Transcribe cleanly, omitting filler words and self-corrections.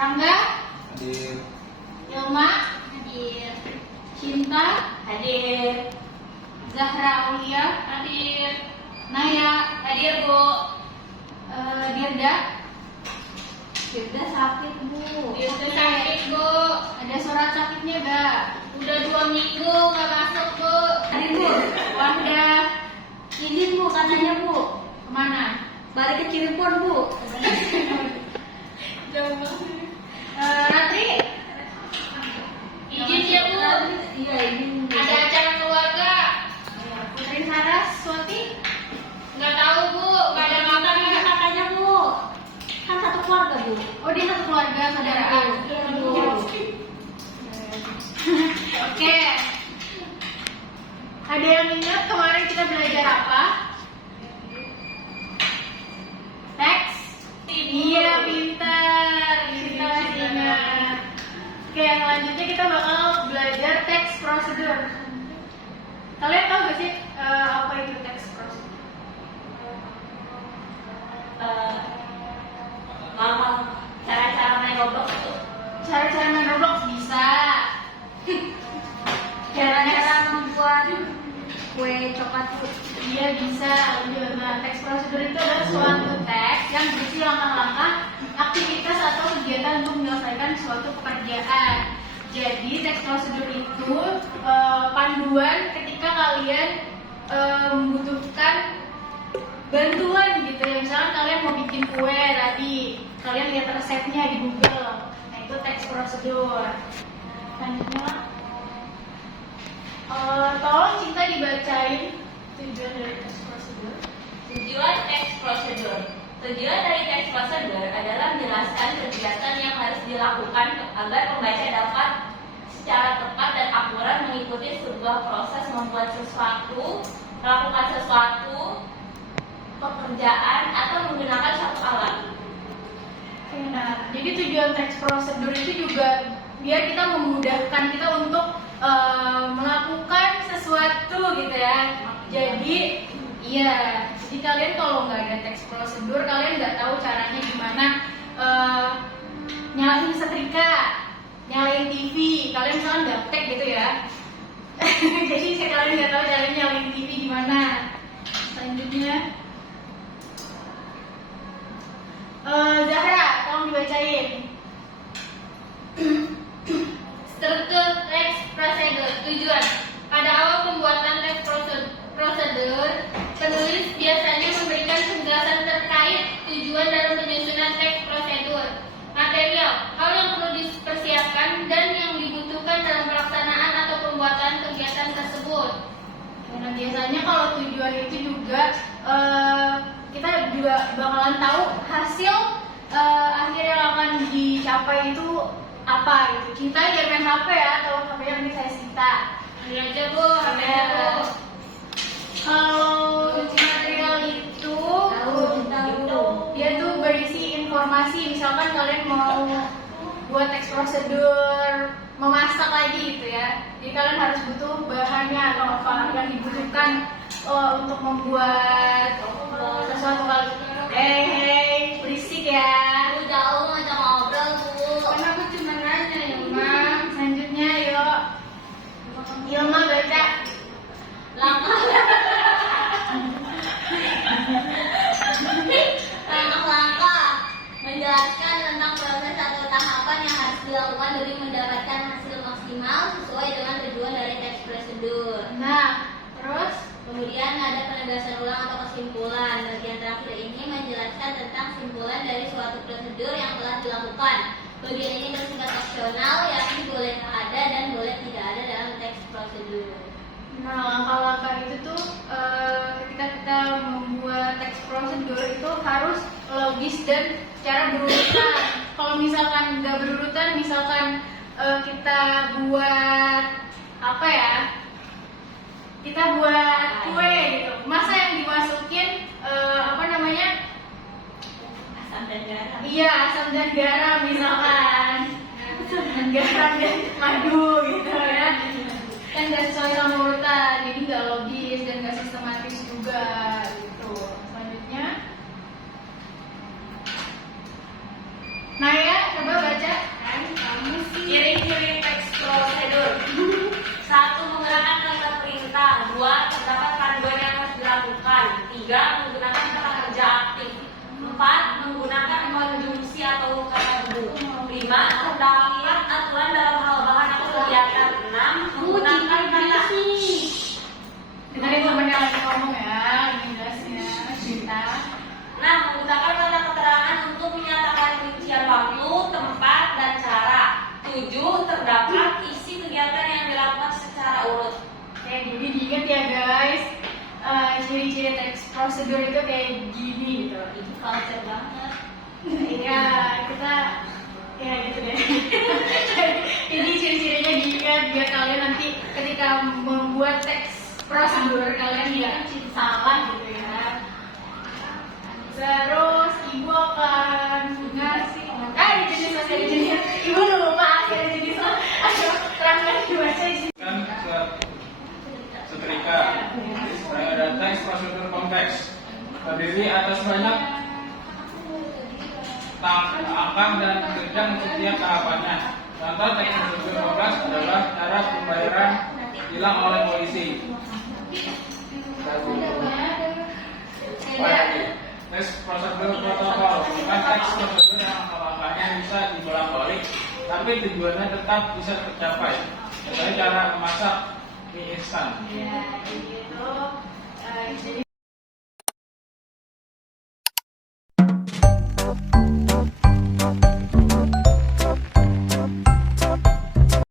Rangga? Hadir. Ilma? Hadir. Cinta? Hadir. Zahra Aulia? Hadir. Naya? Hadir, Bu. Dirda? Dirda sakit, Bu. Dirda sakit, Bu. Ada surat sakitnya gak? Udah 2 minggu gak masuk, Bu. Hadir, Bu. Wanda? Izin, Bu, katanya, Bu. Kemana? Balik ke Cirebon, Bu. Jauh banget. Ratri? Izin ya, Bu. Iya, izin. Ada acara keluarga. Putri Saraswati? Nggak tahu, Bu. Nggak ada makan nggak katanya, Bu. Kan satu keluarga, Bu. Oh, dia satu keluarga, saudaraan. Iya, Bu. Oke. Ada yang ingat kemarin kita belajar apa? Teks? Iya, pintar. Kita masih ingat. Oke, yang selanjutnya kita bakal belajar teks prosedur. Kalian tahu gak sih apa itu teks prosedur? Cara-cara main Roblox itu. Cara-cara main Roblox bisa. Cara-cara membuat kue coklat, iya bisa. Nah, teks prosedur itu adalah suatu teks yang berisi langkah-langkah aktivitas atau kegiatan untuk menyelesaikan suatu pekerjaan. Jadi teks prosedur itu panduan ketika kalian membutuhkan bantuan gitu ya. Misalnya kalian mau bikin kue tadi, kalian lihat resepnya di Google. Nah, itu teks prosedur. Selanjutnya tolong Cinta dibacain tujuan dari teks prosedur. Tujuan teks prosedur. Tujuan dari teks prosedur adalah menjelaskan kegiatan yang harus dilakukan agar pembaca dapat secara tepat dan akurat mengikuti sebuah proses membuat sesuatu, melakukan sesuatu, pekerjaan, atau menggunakan suatu alat. Nah, jadi tujuan teks prosedur itu juga biar kita memudahkan kita untuk melakukan sesuatu gitu ya. Jadi iya, jadi kalian kalau nggak ada teks prosedur, kalian nggak tahu caranya gimana nyalain setrika, nyalain TV, kalian misalnya gaptek gitu ya. Jadi kalian nggak tahu caranya nyalain TV gimana. Selanjutnya Zahra, tolong dibacain. Struktur teks prosedur. Tujuan. Pada awal pembuatan teks prosedur, penulis biasanya memberikan penjelasan terkait tujuan dalam penyusunan teks prosedur, material, hal yang perlu dipersiapkan, dan yang dibutuhkan dalam pelaksanaan atau pembuatan kegiatan tersebut. Nah, biasanya kalau tujuan itu juga kita juga bakalan tahu hasil akhir yang akan dicapai itu apa gitu. Cinta jangan main HP ya, atau HP yang bisa Cinta. Ini aja, Bu, HP-nya, Bu. Kalau material itu dia tuh berisi informasi. Misalkan kalian mau buat teks prosedur, memasak lagi gitu ya. Jadi kalian harus butuh bahannya atau apa yang dibutuhkan untuk membuat sesuatu kali. Hey, berisik ya. Bu, jauh ngajak ngobrol, Bu. Karena aku cuma nanya Ilma. Selanjutnya yuk Ilma baca. Langkah-langkah menjelaskan tentang proses atau tahapan yang harus dilakukan demi mendapatkan hasil maksimal sesuai dengan tujuan dari teks prosedur. Nah, terus Kemudian ada penegasan ulang atau kesimpulan. Bagian terakhir ini menjelaskan tentang kesimpulan dari suatu prosedur yang telah dilakukan. Bagian ini bersifat opsional, yakni boleh ada dan boleh tidak ada dalam teks prosedur. Nah, langkah-langkah itu tuh ketika kita membuat teks prosedur itu harus logis dan secara berurutan. Kalau misalkan nggak berurutan, misalkan kita buat apa ya? Kita buat kue gitu. Masa yang dimasukin apa namanya? Asam dan garam. Iya, asam dan garam misalkan. Asam dan garam dan madu gitu ya. Kan nggak sesuai sama urutan, jadi nggak logis dan nggak sistematis juga gitu. Selanjutnya, Naya coba baca. 3. Menggunakan kata kerja aktif. 4. Menggunakan konjungsi atau kata bu. 5. Terdapat aturan dalam hal bahan atau kegiatan. 6. Menggunakan kata Dengerin temennya lagi ngomong ya, ini jelasnya Cinta. Nah, menggunakan kata keterangan untuk menyatakan rincian waktu, tempat, dan cara. 7. Terdapat isi kegiatan yang dilakukan secara urut. Oke, jadi diingat ya guys, ciri-ciri teks prosedur itu kayak gini gitu. Itu culture banget. Iya, kita ya gitu deh. Ini ciri-cirinya diingat biar kalian nanti ketika membuat teks prosedur kalian nggak salah gitu ya. Terus ibu akan ngasih jenis ibu lupa ada jenis ayo terangkan dibaca jenis. Kan setrika. Ada teks prosedur kompleks terdiri atas banyak angka dan jenjang untuk tiap tahapannya. Contoh teks prosedur kompleks adalah cara pembayaran hilang oleh polisi. Teks prosedur protokol bukan teks prosedur yang angka-angkanya bisa dibolak-balik, tapi tujuannya tetap bisa tercapai. Contohnya cara memasak mie instan. Ya, gitu. Jadi